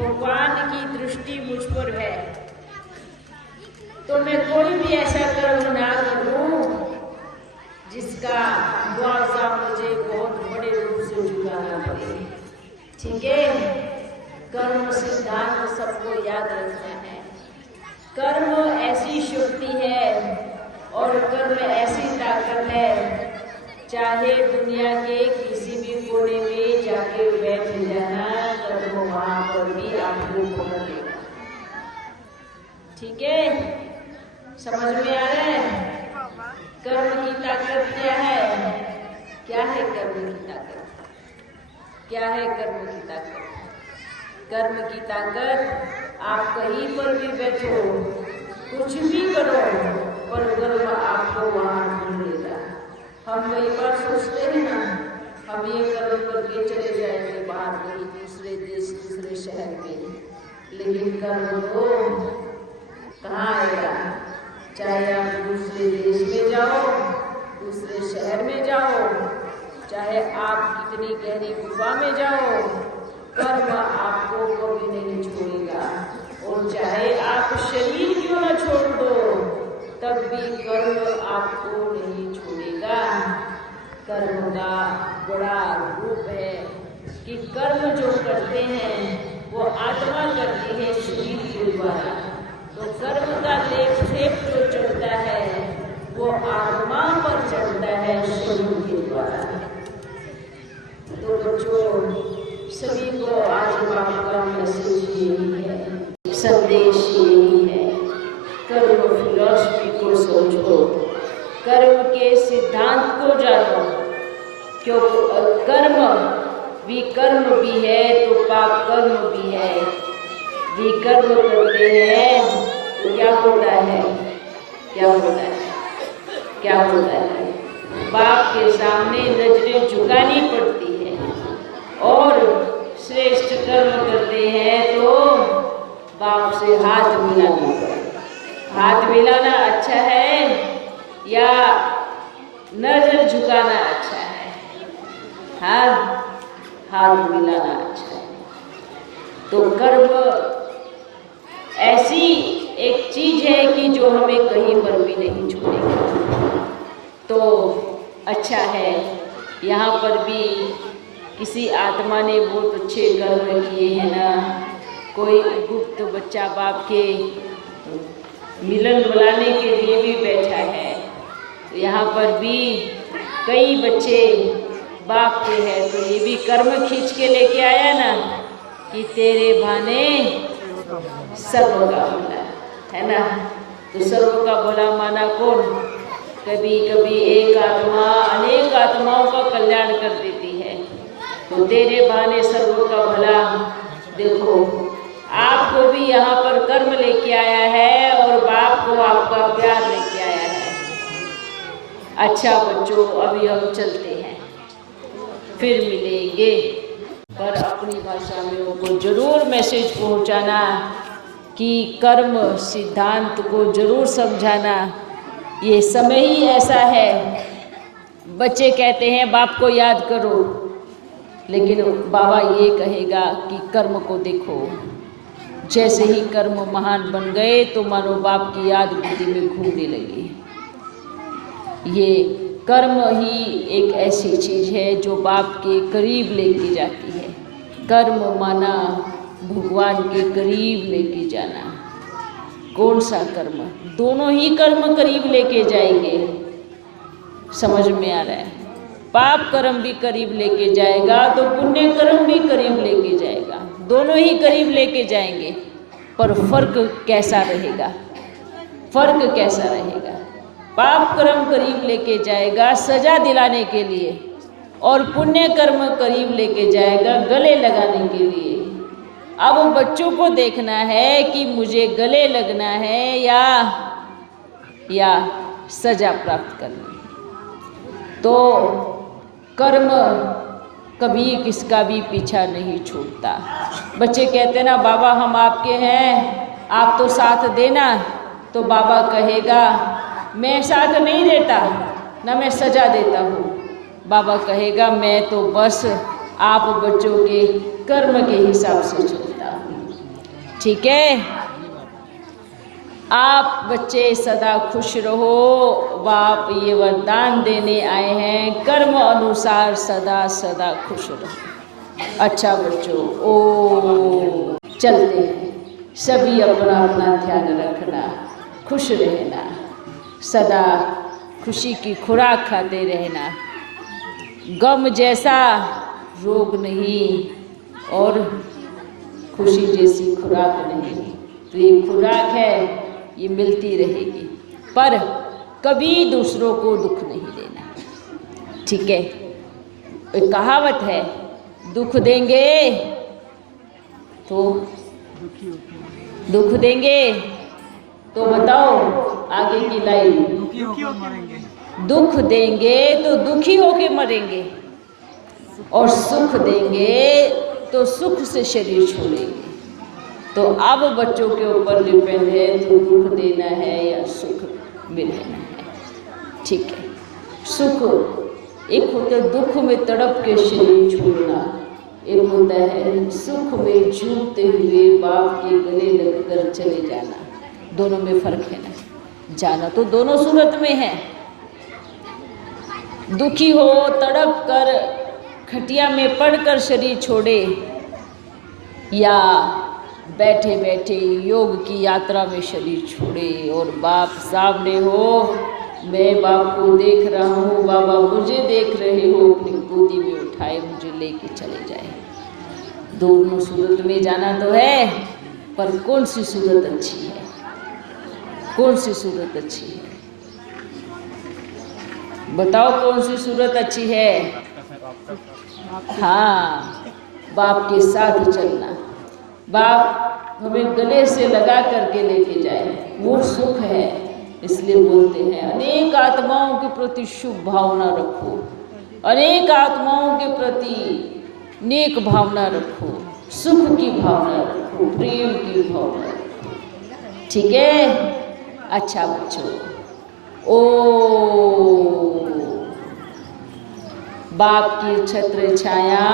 भगवान की दृष्टि मुझ पर है, तो मैं कोई भी ऐसा कर्म ना करूं जिसका मुआवजा मुझे बहुत बड़े रूप से चुकाना पड़े। ठीक है, कर्म सिद्धांत सबको याद रखना है। कर्म ऐसी शक्ति है और कर्म ऐसी ताकत है, चाहे दुनिया के किसी भी कोने में जाके बैठ जाना, कर्म वहां पर भी आपको पकड़ लेगा। ठीक है, समझ में आ रहा है? कर्म की ताकत क्या है? क्या है कर्म की ताकत? क्या है कर्म की ताकत? कर्म की ताकत, आप कहीं पर भी बैठो, कुछ भी करो, पर कर्म आपको वहां ढूंढ लेगा। हम कई बार सोचते हैं ना, हम ये कर्म करके चले जाएंगे बाहर कहीं दूसरे देश दूसरे शहर में, लेकिन कर्म तो कहाँ आएगा? चाहे आप दूसरे देश में जाओ, दूसरे शहर में जाओ, चाहे आप कितनी गहरी गुफा में जाओ, कर्म आपको कभी नहीं छोड़ेगा। और चाहे आप शरीर क्यों न छोड़ दो, तब भी कर्म आपको नहीं छोड़ेगा। कर्म का बड़ा रूप है कि कर्म जो करते हैं वो आत्मा करती है शरीर के द्वारा, तो कर्म का लेप जो चढ़ता है वो आत्मा पर चढ़ता है शरीर के द्वारा। तो बच्चों, सभी को आज बाप का मैसेज यही है, संदेश यही है, कर्म फिलॉसफी को समझो, कर्म के सिद्धांत को जानो। क्योंकि कर्म भी है तो पाप कर्म भी है। विकर्म करते हैं तो क्या होता है? क्या होता है? क्या होता है? बाप के सामने नजरें झुकानी पड़ती है, और श्रेष्ठ कर्म करते हैं तो बाप से हाथ मिलाना पड़ता। हाथ मिलाना अच्छा है या नजर झुकाना अच्छा है? हाथ मिलाना अच्छा है। तो कर्म ऐसी एक चीज है कि जो हमें कहीं पर भी नहीं छोड़ेगी। तो अच्छा है, यहाँ पर भी किसी आत्मा ने बहुत अच्छे कर्म किए हैं ना। कोई गुप्त बच्चा बाप के मिलन बुलाने के लिए भी बैठा है। यहाँ पर भी कई बच्चे बाप के हैं, तो ये भी कर्म खींच के लेके आया ना कि तेरे भाने सर्व का भला, है ना। तो सर्व का भला माना कौन? कभी कभी एक आत्मा अनेक आत्माओं का कल्याण कर देती है, तो तेरे भाने सर्व का भला। देखो, आपको भी यहाँ पर कर्म लेके आया है और बाप को आपका प्यार लेके आया है। अच्छा बच्चों, अभी हम चलते हैं, फिर मिलेंगे, पर अपनी भाषा में उनको जरूर मैसेज पहुँचाना कि कर्म सिद्धांत को जरूर समझाना। ये समय ही ऐसा है, बच्चे कहते हैं बाप को याद करो, लेकिन बाबा ये कहेगा कि कर्म को देखो। जैसे ही कर्म महान बन गए तो मानो बाप की याद बुद्धि में घूमने लगी। ये कर्म ही एक ऐसी चीज़ है जो बाप के करीब लेके जाती है। कर्म माना भगवान के करीब लेके जाना। कौन सा कर्म? दोनों ही कर्म करीब लेके जाएंगे। समझ में आ रहा है? पाप कर्म भी करीब लेके जाएगा तो पुण्य कर्म भी करीब लेके जाएगा, दोनों ही करीब लेके जाएंगे। पर फर्क कैसा रहेगा? फर्क कैसा रहेगा? पाप कर्म करीब लेके जाएगा सजा दिलाने के लिए, और पुण्य कर्म करीब लेके जाएगा गले लगाने के लिए। अब बच्चों को देखना है कि मुझे गले लगना है या सजा प्राप्त करनी है। तो कर्म कभी किसका भी पीछा नहीं छूटता। बच्चे कहते ना बाबा हम आपके हैं, आप तो साथ देना, तो बाबा कहेगा मैं साथ नहीं देता, ना मैं सजा देता हूँ। बाबा कहेगा मैं तो बस आप बच्चों के कर्म के हिसाब से चलता हूँ। ठीक है। आप बच्चे सदा खुश रहो, बाप ये वरदान देने आए हैं, कर्म अनुसार सदा सदा खुश रहो। अच्छा बच्चों, ओ चलते हैं, सभी अपना अपना ध्यान रखना, खुश रहना, सदा खुशी की खुराक खाते रहना। गम जैसा रोग नहीं और खुशी जैसी खुराक नहीं। तो ये खुराक है, ये मिलती रहेगी, पर कभी दूसरों को दुख नहीं देना। ठीक है। एक कहावत है, दुख देंगे तो दुख देंगे तो बताओ आगे की लाइन, दुख देंगे तो दुखी होके मरेंगे, और सुख देंगे तो सुख से शरीर छोड़ेंगे। तो अब बच्चों के ऊपर डिपेंड है, तो दुख देना है या सुख मिलना है। ठीक है। सुख एक होता है दुख में तड़प के शरीर छोड़ना, एक होता है सुख में झूमते हुए बाप के गले लगकर चले जाना। दोनों में फर्क है ना। जाना तो दोनों सूरत में है, दुखी हो तड़प कर खटिया में पड़कर शरीर छोड़े, या बैठे बैठे योग की यात्रा में शरीर छोड़े और बाप सामने हो, मैं बाप को देख रहा हूँ, बाबा मुझे देख रहे हो, अपनी गोदी में उठाए मुझे लेके चले जाए। दोनों सूरत में जाना तो है, पर कौन सी सूरत अच्छी है? कौन सी सूरत अच्छी है? बताओ कौन सी सूरत अच्छी है? हाँ, बाप के साथ चलना, बाप हमें गले से लगा करके लेके जाए, वो सुख है। इसलिए बोलते हैं अनेक आत्माओं के प्रति शुभ भावना रखो, अनेक आत्माओं के प्रति नेक भावना रखो, सुख की भावना रखो, प्रेम की भावना रखो। ठीक है। अच्छा बच्चों, ओ बाप की छत्र छाया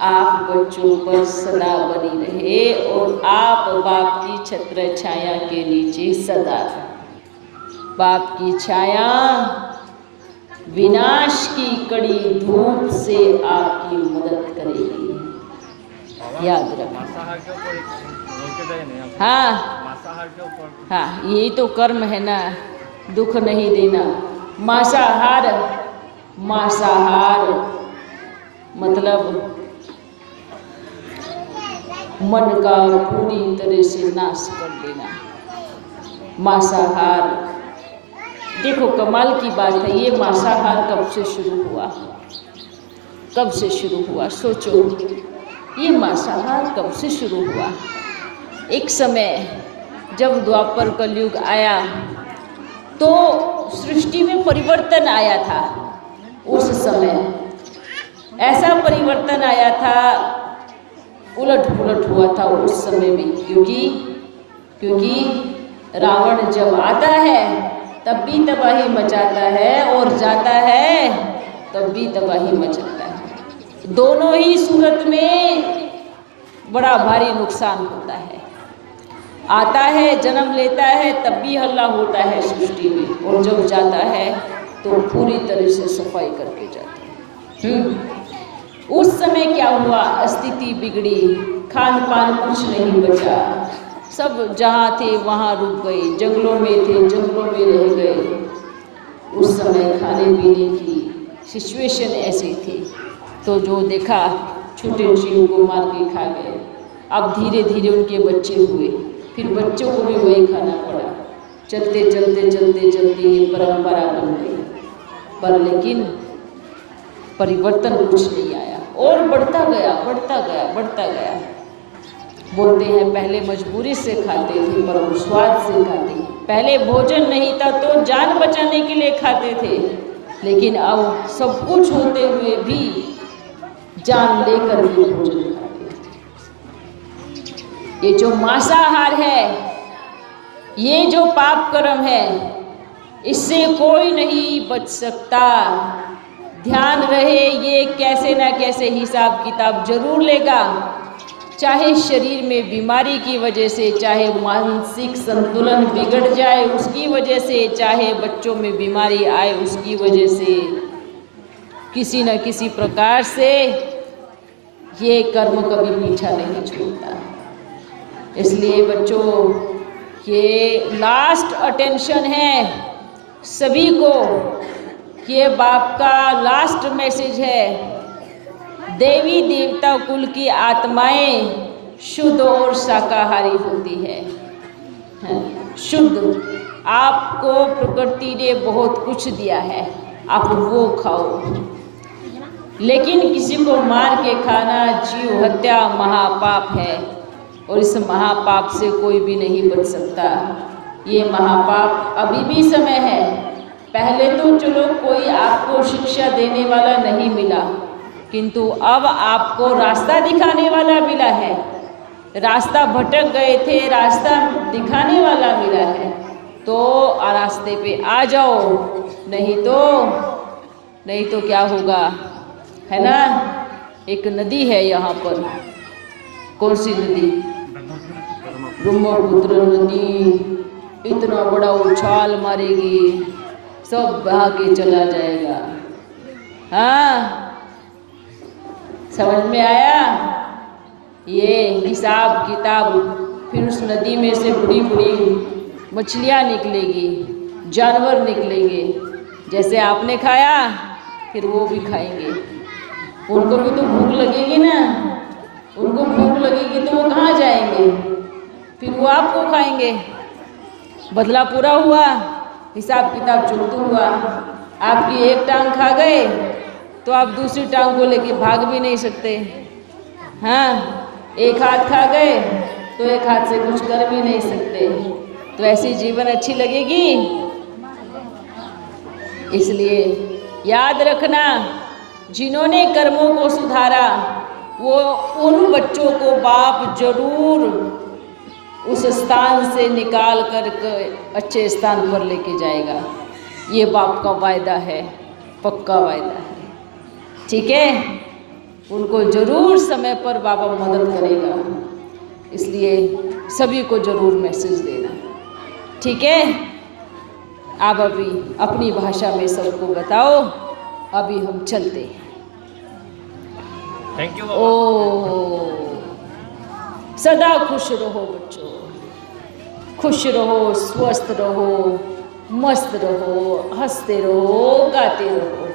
आप बच्चों पर सदा बनी रहे, और आप बाप की छत्र छाया के नीचे सदा। बाप की छाया विनाश की कड़ी धूप से आपकी मदद करेगी, याद रखना। हाँ हाँ, यही तो कर्म है ना, दुख नहीं देना। मांसाहार, मांसाहार मतलब मन का पूरी तरह से नाश कर देना। मांसाहार, देखो कमाल की बात है, ये मांसाहार कब से शुरू हुआ? कब से शुरू हुआ? सोचो, ये मांसाहार कब से शुरू हुआ? एक समय जब द्वापर कलयुग आया तो सृष्टि में परिवर्तन आया था। उस समय ऐसा परिवर्तन आया था, उलट पुलट हुआ था उस समय में, क्योंकि रावण जब आता है तब भी तबाही मचाता है, और जाता है तब भी तबाही मचाता है। दोनों ही सूरत में बड़ा भारी नुकसान होता है। आता है, जन्म लेता है, तब भी हल्ला होता है सृष्टि में, और जब जाता है तो पूरी तरह से सफाई करके जाता है। उस समय क्या हुआ? स्थिति बिगड़ी, खान पान कुछ नहीं बचा, सब जहाँ थे वहाँ रुक गए, जंगलों में थे जंगलों में रह गए। उस समय खाने पीने की सिचुएशन ऐसी थी, तो जो देखा छोटे जीव को मार के खा गए। अब धीरे धीरे उनके बच्चे हुए, फिर बच्चों को भी वही खाना पड़ा। चलते चलते चलते चलते ये परंपरा बन गई, पर लेकिन परिवर्तन कुछ नहीं आया, और बढ़ता गया बढ़ता गया बढ़ता गया। बोलते हैं पहले मजबूरी से खाते थे, पर वो स्वाद से खाते। पहले भोजन नहीं था तो जान बचाने के लिए खाते थे, लेकिन अब सब कुछ होते हुए भी जान लेकर भी भोजन खाते थे। ये जो मांसाहार है, ये जो पाप कर्म है, इससे कोई नहीं बच सकता। ध्यान रहे, ये कैसे ना कैसे हिसाब किताब जरूर लेगा। चाहे शरीर में बीमारी की वजह से, चाहे मानसिक संतुलन बिगड़ जाए उसकी वजह से, चाहे बच्चों में बीमारी आए उसकी वजह से, किसी न किसी प्रकार से ये कर्म कभी पीछा नहीं छोड़ता। इसलिए बच्चों, ये लास्ट अटेंशन है सभी को, ये बाप का लास्ट मैसेज है। देवी देवता कुल की आत्माएं शुद्ध और शाकाहारी होती है। शुद्ध, आपको प्रकृति ने बहुत कुछ दिया है, आप वो खाओ, लेकिन किसी को मार के खाना जीव हत्या महापाप है, और इस महापाप से कोई भी नहीं बच सकता। ये महापाप अभी भी समय है। पहले तो चलो कोई आपको शिक्षा देने वाला नहीं मिला, किंतु अब आपको रास्ता दिखाने वाला मिला है। रास्ता भटक गए थे, रास्ता दिखाने वाला मिला है, तो रास्ते पे आ जाओ, नहीं तो क्या होगा, है ना। एक नदी है यहाँ पर, कौन सी नदी? ब्रह्मपुत्र नदी। इतना बड़ा उछाल मारेगी, सब बहा के चला जाएगा। हाँ, समझ में आया? ये हिसाब किताब, फिर उस नदी में से बड़ी बड़ी मछलियाँ निकलेगी, जानवर निकलेंगे, जैसे आपने खाया फिर वो भी खाएंगे। उनको भी तो भूख लगेगी ना, उनको भूख लगेगी तो वो कहाँ जाएंगे, फिर वो आपको खाएंगे। बदला पूरा हुआ, हिसाब किताब चुलतू हुआ। आपकी एक टांग खा गए तो आप दूसरी टांग को लेके भाग भी नहीं सकते। हाँ, एक हाथ खा गए तो एक हाथ से कुछ कर भी नहीं सकते। तो ऐसी जीवन अच्छी लगेगी? इसलिए याद रखना, जिन्होंने कर्मों को सुधारा वो उन बच्चों को बाप जरूर उस स्थान से निकाल कर अच्छे स्थान पर लेके जाएगा। ये बाप का वायदा है, पक्का वायदा है। ठीक है, उनको जरूर समय पर बाबा मदद करेगा। इसलिए सभी को जरूर मैसेज देना, ठीक है। आप अभी अपनी भाषा में सबको बताओ। अभी हम चलते हैं। Thank you. ओ, सदा खुश रहो बच्चों, खुश रहो, स्वस्थ रहो, मस्त रहो, हंसते रहो, गाते रहो,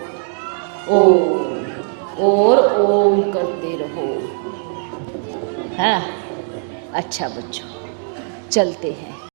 और ओम करते रहो। हाँ, अच्छा बच्चों, चलते हैं।